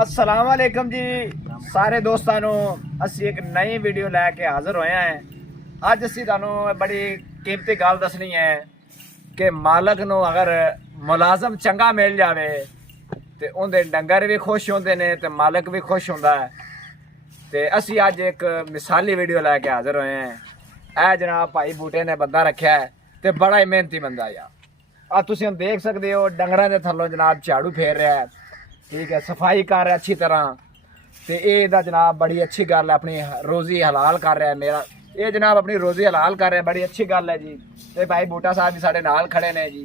अस्सलाम वालेकुम जी सारे दोस्तों असी एक नई वीडियो लैके हाजिर होए हैं। अज असी तुहानू बड़ी कीमती गल दसनी है कि मालक नू अगर मुलाजम चंगा मिल जाए तो उनके डंगर भी खुश होंदे ने ते मालक भी खुश होंदा है। तो असी अज एक मिसाली वीडियो लैके हाजिर होए हैं। यह जनाब भाई बूटे ने बंदा रखा है तो बड़ा ही मेहनती बंदा आ तुसीं हुण देख सकते हो डंगरां दे थल्लों जनाब झाड़ू फेर रहा है, ठीक है, सफाई कर रहा है अच्छी तरह। तो ये जनाब बड़ी अच्छी गल है, अपनी रोज़ी हलाल कर रहा है। मेरा ये जनाब अपनी रोज़ी हलाल कर रहा है, बड़ी अच्छी गल है जी। तो भाई बूटा साहब भी साढ़े नाल खड़े ने जी।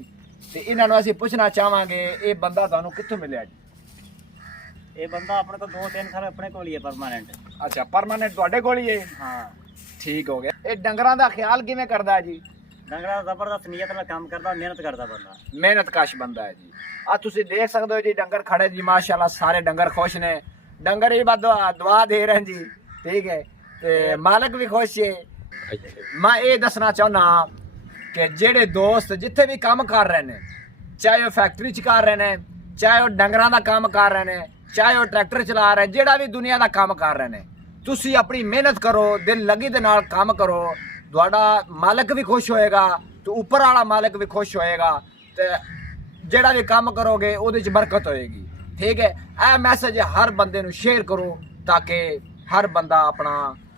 तो इन्होंने असीं पुछना चाहांगे ये बंदा तुहानू कित्थों मिलिया जी? ये बंदा अपने को 2-3 साल अपने को ही है परमानेंट। अच्छा, परमानेंट तुहाडे कोल ही है? हाँ ठीक हो गया। ये डंगरां दा ख्याल किवें करदा है जी? डंगरा जबरदस्त नीयत नाल काम करदा, मेहनत करदा बंदा, मेहनत कश बंदा है जी। आ तुसीं देख सकते हो जी डंगर खड़े जी, माशाल्लाह सारे डंगर खुश ने। डंगर ही दुआ दे रहे हैं जी, ठीक है। ते मालक भी खुश है। मैं ये दसना चाहना कि जेड़े दोस्त जिथे भी काम कर रहे हैं, चाहे वह फैक्ट्री च कर रहे हैं, चाहे वह डंगरां दा काम कर रहे हैं, चाहे वह ट्रैक्टर चला रहे हैं, जेड़ा भी दुनिया का काम कर रहे हैं, तुसी अपनी मेहनत करो, दिल लगी दे नाल काम करो। तुहाडा मालक भी खुश होएगा तो ऊपर वाला मालक भी खुश होएगा। तो जेड़ा भी काम करोगे उहदे च बरकत होएगी, ठीक है। यह मैसेज हर बंदे नू शेयर करो ताकि हर बंदा अपना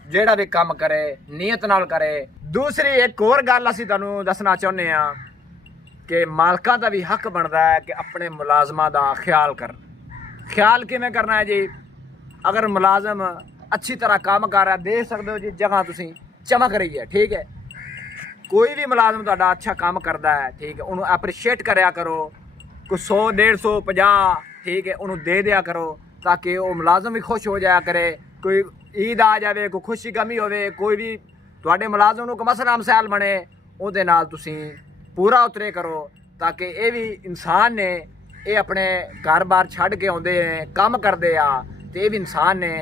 जेड़ा भी काम करे नीयत नाल करे। दूसरी एक और गल असीं तुहानू दसना चाहुंदे आ कि मालकां दा भी हक बनदा है कि अपने मुलाजमां दा ख्याल कर। ख्याल किवें करना है जी? अगर मुलाजम अच्छी तरह काम कर रहा है, देख सकते हो जी जगह तुसीं चमक रही है, ठीक है। कोई भी मुलाजम तुहाडा अच्छा काम करता है, ठीक है, उन्होंने अप्रीशिएट करया करो। कोई 100, 150, 50, ठीक है, उन्होंने दे दिया करो ताकि वो मुलाजम भी खुश हो जाया करे। कोई ईद आ जाए, कोई खुशी गमी होवे, कोई भी तुहाडे मुलाजम नूं कोई मसला मसैल बने, उहदे नाल तुसीं पूरा उतरे करो ताकि ये भी इंसान ने, ये अपने घर बार छड्ड के आउंदे ने, काम करदे आ, ते ये भी इंसान ने,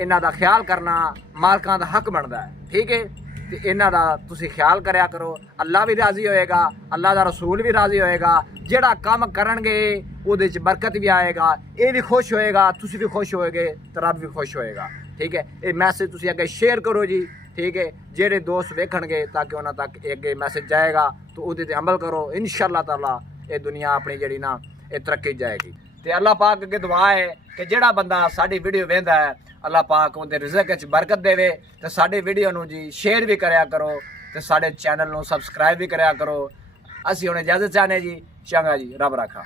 इन्हां दा ख्याल करना मालकां दा हक बनदा है, ठीक है। तो इन्हां दा तुसीं ख्याल करया करो, अल्लाह भी राज़ी होएगा, अल्लाह दा रसूल भी राज़ी होएगा। जेड़ा काम करनगे उहदे च बरकत भी आएगा, ये भी खुश होएगा, तुसीं भी खुश होएगे, ते रब भी खुश होएगा, ठीक है। ये मैसेज तुसीं अगे शेयर करो जी, ठीक है। जेड़े दोस्त वेखणगे ताकि उन्हां तक अगे मैसेज जाएगा तो उहदे ते अमल करो। इंशाअल्लाह ताला ये दुनिया अपनी जेड़ी ना ये तरक्की जाएगी। तो अल्लाह पाक अगे दुआ है कि जेड़ा बंदा साडी वीडियो वेंदा है, अल्लाह पाक उनके रिज़्क च बरकत देवे। तो साडी वीडियो नू जी शेयर भी करया करो, तो साडे चैनल नू सबसक्राइब भी करया करो। असीं हुण इजाज़त चाहने जी। चंगा जी, रब रखा।